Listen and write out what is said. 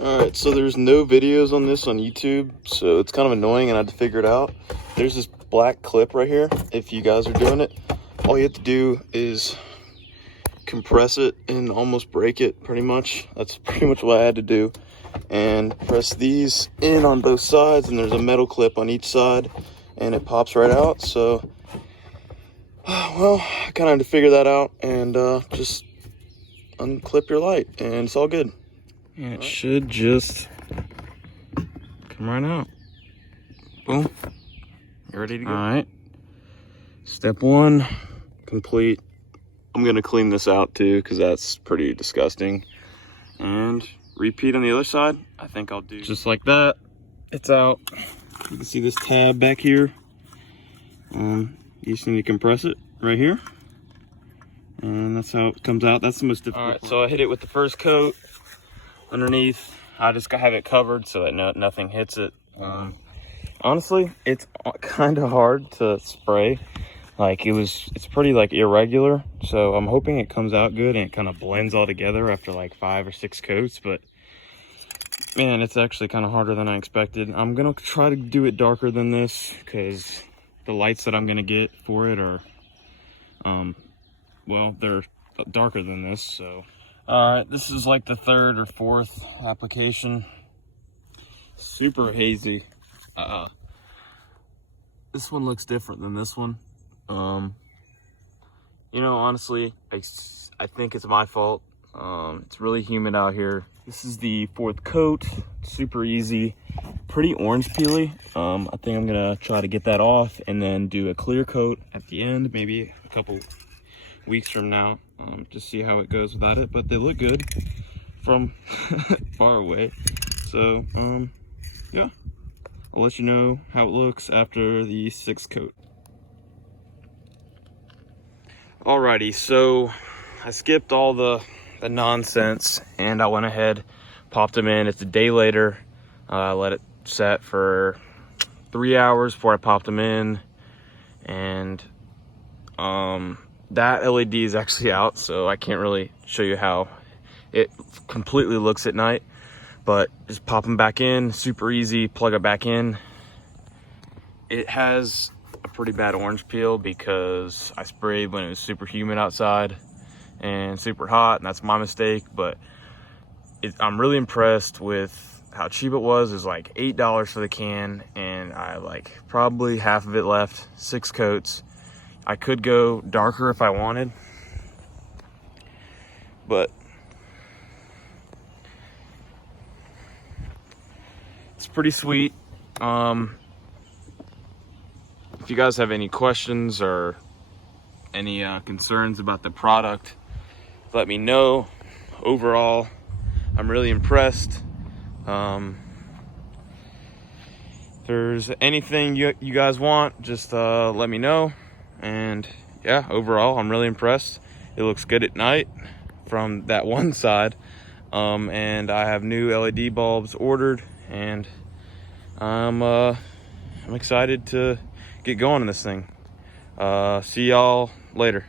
Alright, so there's no videos on this on YouTube, so it's kind of annoying and I had to figure it out. There's this black clip right here. If you guys are doing it, all you have to do is compress it and almost break it pretty much. That's pretty much what I had to do. And press these in on both sides, and there's a metal clip on each side and it pops right out. So, well, I kind of had to figure that out and just unclip your light and it's all good. And it should just come right out. Boom. You ready to go? All right. Step one, complete. I'm gonna clean this out too, because that's pretty disgusting. And repeat on the other side. I think I'll do just like that. It's out. You can see this tab back here. You just need to compress it right here. And that's how it comes out. That's the most difficult. All right, so I hit it with the first coat. Underneath, I just have it covered so that nothing hits it. Honestly, it's kind of hard to spray. Like it's pretty like irregular. So I'm hoping it comes out good and it kind of blends all together after like 5 or 6 coats. But man, it's actually kind of harder than I expected. I'm gonna try to do it darker than this because the lights that I'm gonna get for it are, well, they're darker than this. So. Alright, this is like the 3rd or 4th application. Super hazy. This one looks different than this one. You know, honestly, I think it's my fault. It's really humid out here. This is the 4th coat. Super easy. Pretty orange peely. I think I'm gonna try to get that off and then do a clear coat at the end, maybe a couple weeks from now. Just see how it goes without it, but they look good from far away. So yeah, I'll let you know how it looks after the 6th coat. Alrighty, so I skipped all the nonsense and I went ahead, popped them in. It's a day later. I let it set for 3 hours before I popped them in, and that LED is actually out, so I can't really show you how it completely looks at night. But just pop them back in, super easy, plug it back in. It has a pretty bad orange peel because I sprayed when it was super humid outside and super hot, and that's my mistake. But I'm really impressed with how cheap it was. It was like $8 for the can, and I have like probably half of it left, 6 coats. I could go darker if I wanted, but it's pretty sweet. If you guys have any questions or any concerns about the product, let me know. Overall, I'm really impressed. If there's anything you guys want, just let me know. And yeah, overall, I'm really impressed. It looks good at night from that one side. And I have new LED bulbs ordered, and I'm excited to get going on this thing. See y'all later.